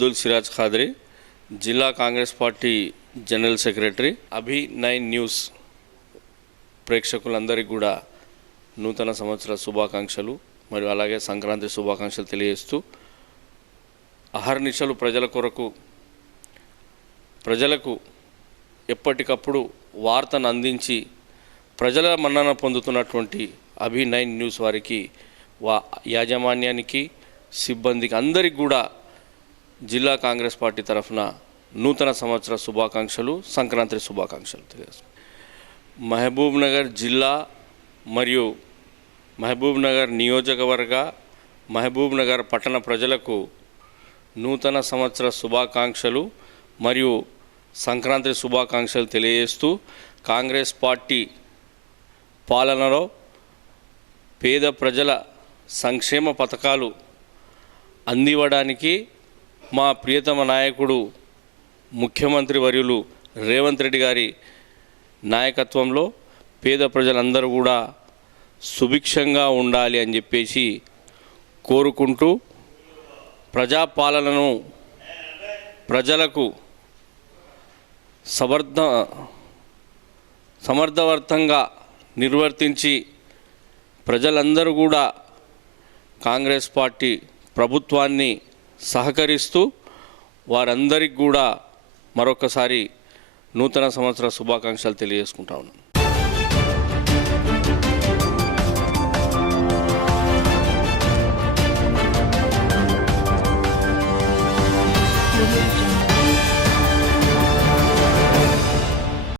అబ్దుల్ సిరాజ్ ఖాద్రీ జిల్లా Congress party general secretary Abhi nine news ప్రేక్షకులందరికీ కూడా నూతన సంవత్సర శుభాకాంక్షలు మరియు అలాగే సంక్రాంతి శుభాకాంక్షలు తెలియజేస్తూ అహర్నిశలు ప్రజల కొరకు ప్రజలకు ఎప్పటికప్పుడు వార్తను అందించి ప్రజల మన్నన పొందుతున్నటువంటి అభి నైన్ న్యూస్ వారికి వా యాజమాన్యానికి సిబ్బందికి అందరికి కూడా జిల్లా కాంగ్రెస్ పార్టీ తరఫున నూతన సంవత్సర శుభాకాంక్షలు సంక్రాంతి శుభాకాంక్షలు తెలియజేస్తున్నాను మహబూబ్ నగర్ జిల్లా మరియు మహబూబ్ నగర్ నియోజకవర్గ మహబూబ్ నగర్ పట్టణ ప్రజలకు నూతన సంవత్సర శుభాకాంక్షలు మరియు సంక్రాంతి శుభాకాంక్షలు తెలియజేస్తూ కాంగ్రెస్ పార్టీ పాలనలో పేద ప్రజల సంక్షేమ పథకాలు అందివ్వడానికి మా ప్రియతమ నాయకుడు ముఖ్యమంత్రి వర్యులు రేవంత్ రెడ్డి గారి నాయకత్వంలో పేద ప్రజలందరూ కూడా సుభిక్షంగా ఉండాలి అని చెప్పేసి కోరుకుంటూ ప్రజాపాలనను ప్రజలకు సమర్థ సమర్థవర్తంగా నిర్వర్తించి ప్రజలందరూ కూడా కాంగ్రెస్ పార్టీ ప్రభుత్వాన్ని సహకరిస్తూ వారందరికి కూడా మరొకసారి నూతన సంవత్సర శుభాకాంక్షలు తెలియజేసుకుంటా ఉన్నాను.